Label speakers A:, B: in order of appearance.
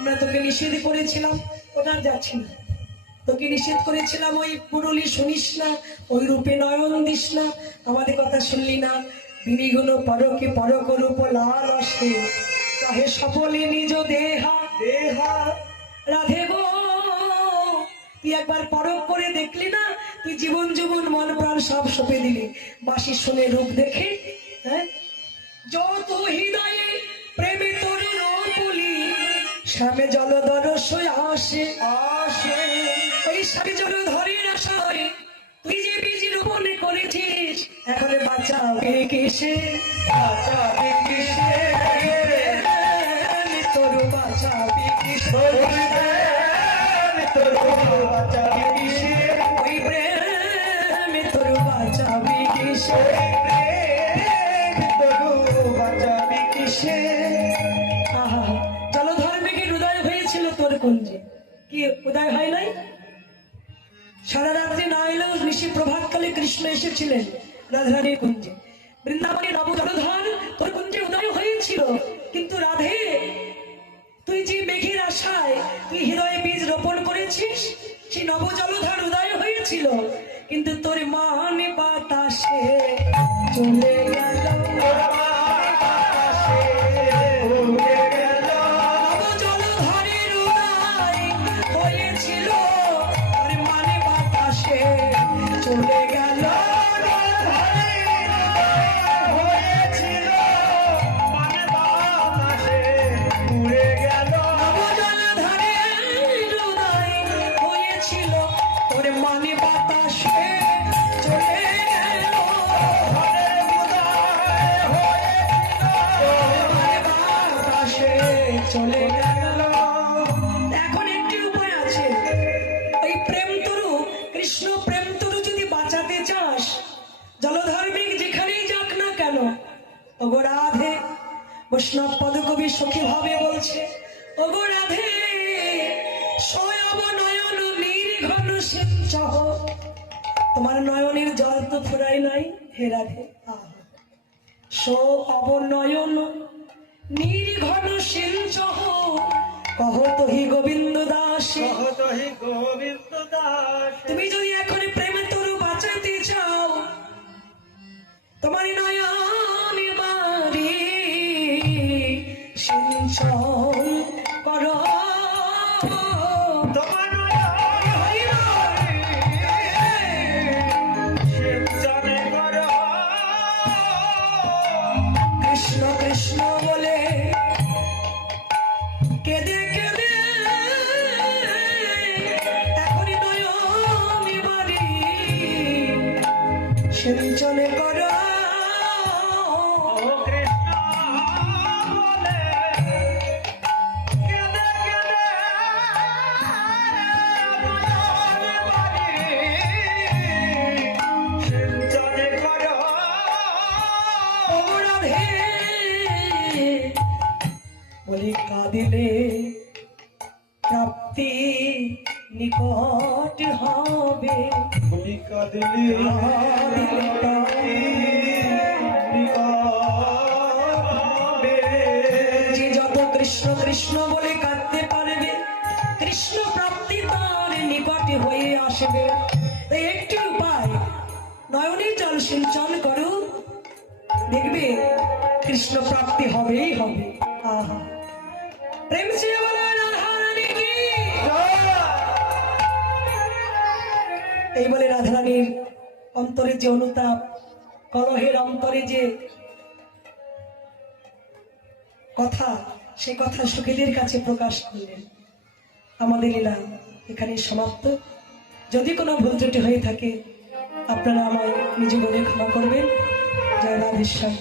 A: আমরা তোকে নিষেধ করেছিলাম ওটা যাচ্ছি না। তোকে নিষেধ করেছিলাম ওই পুরুলি শুনিস না ওই রূপে নয়ন দিস না। আমাদের কথা শুনলি না। বিনিগুণ পরকে পরক রূপ লাল আসে। কাহে সফলে নিজ দেহা। দেহা। রাধে গো তুই একবার পরক করে দেখলি না? তুই জীবন জীবন মন প্রাণ সব সপে দিলি। বাসি শুনে রূপ দেখে হ্যাঁ? যত হৃদয়ে প্রেমে তোর রূপলি শ্যামে জলধর সই আসে আসে। ওই স্বামী জলধরের আশায় তুই যে বীজ রোপণ করেছিস, এখন বাঁচাবে কিসে? বাঁচাবে কিসে? তোর কি উদয় হয় নাই? সারা রাত্রি না এলেও প্রভাতকালে কৃষ্ণ এসেছিলেন কুঞ্জে। তোর কুঞ্জে উদয় হয়েছিল, কিন্তু রাধে, তুই যে মেঘের আশায়, তুই হৃদয়ে বীজ রোপণ করেছিস, সেই নব জলধর উদয় হয়েছিল, কিন্তু তোর মানে বাতাসে চলে চলে ওগো রাধে, বৈষ্ণব পদকবি সখী ভাবে বলছে, ওগো রাধে নয়ন নির্ঘন সিঞ্চহ তোমার নয়নের জল তো ফুরাই নাই, হে রাধে সো অবনয়ন নির্ঘন সিঞ্চহ কহ তহি গোবিন্দ সিঞ্চনে কর বলি কাঁদিলে প্রাপ্তি নিকট হবে।
B: বলি কাঁদলি
A: কৃষ্ণ প্রাপ্তি তার নিকটে হয়ে আসবে। একটি উপায়। নয়নের জল সিঞ্চন করো। দেখবে কৃষ্ণ প্রাপ্তি হবেই হবে। এই বলে রাধারানীর অন্তরে যে অনুতাপ, কলহের অন্তরে যে কথা, সে কথা সুখীদের কাছে প্রকাশ করলেন। আমাদের লীলা এখানে সমাপ্ত। যদি কোনো ভুল ত্রুটি হয়ে থাকে, আপনারা আমার নিজে বলে ক্ষমা করবেন। জয় রাধেশ্বর